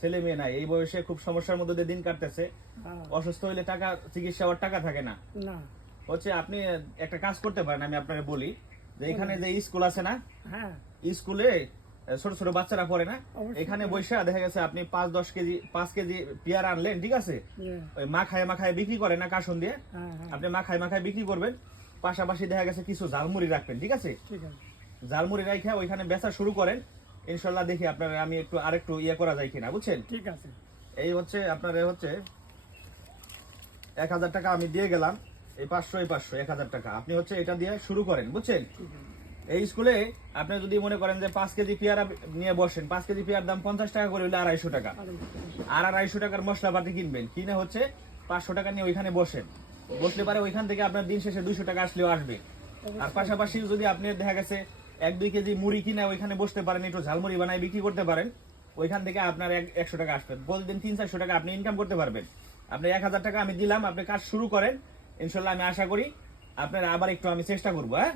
ছেলে মেয়ে নাই, এই বয়সে খুব সমস্যার মধ্যে দিয়ে দিন কাটতেছে। অসুস্থ হইলে টাকা, চিকিৎসা আর টাকা থাকে না। না হচ্ছে আপনি একটা কাজ করতে পারেন, আমি আপনাকে বলি যে এখানে যে স্কুল আছে না, হ্যাঁ স্কুলে ছোট ছোট বাচ্চারা পড়ে না, অবশ্যই। এখানে বৈশা দেখা গেছে আপনি 5 কেজি পেয়ারা আনলেন, ঠিক আছে, ওই মাখায় মাখায় বিক্রি করে না কাসন দিয়ে, হ্যাঁ হ্যাঁ আপনি মাখায় মাখায় বিক্রি করবেন। পাশাপাশি দেখা গেছে কিছু ঝালমুড়ি রাখবেন, ঠিক আছে, ঠিক আছে ঝালমুড়ি রাখা ওইখানে বেচা শুরু করেন। ইনশাল্লাহ দেখি আপনার আমি আরেকটু ইয়ে করা যায় কিনা, বুঝছেন। ঠিক আছে এই হচ্ছে আপনার হচ্ছে 1000 টাকা আমি দিয়ে গেলাম, এই 500 এই 500 1000 টাকা আপনি হচ্ছে এটা দিয়ে শুরু করেন, বুঝছেন। ঠিক আছে এই স্কুলে আপনি যদি মনে করেন যে 5 কেজি পেয়ারা নিয়ে বসেন, 5 কেজি পেয়ার দাম 50 টাকা করে হলে 250 টাকা, আর 250 টাকার মশলাপাতি কিনবেন, কিনে হচ্ছে 500 টাকা নিয়ে ওইখানে বসেন, বসলে পারে ওইখান থেকে আপনার দিন শেষে 200 টাকা আসলেও আসবে। আর পাশাপাশি যদি আপনি দেখা গেছে 1-2 কেজি মুড়ি কিনে ওইখানে বসতে পারেন, একটু ঝালমুড়ি বানায় বিক্রি করতে পারেন, ওইখান থেকে আপনার 100 টাকা আসবে, প্রতিদিন 300-400 টাকা আপনি ইনকাম করতে পারবেন। আপনি 1000 টাকা আমি দিলাম, আপনি কাজ শুরু করেন, ইনশাল্লাহ আমি আশা করি আপনার আবার একটু আমি চেষ্টা করবো। হ্যাঁ।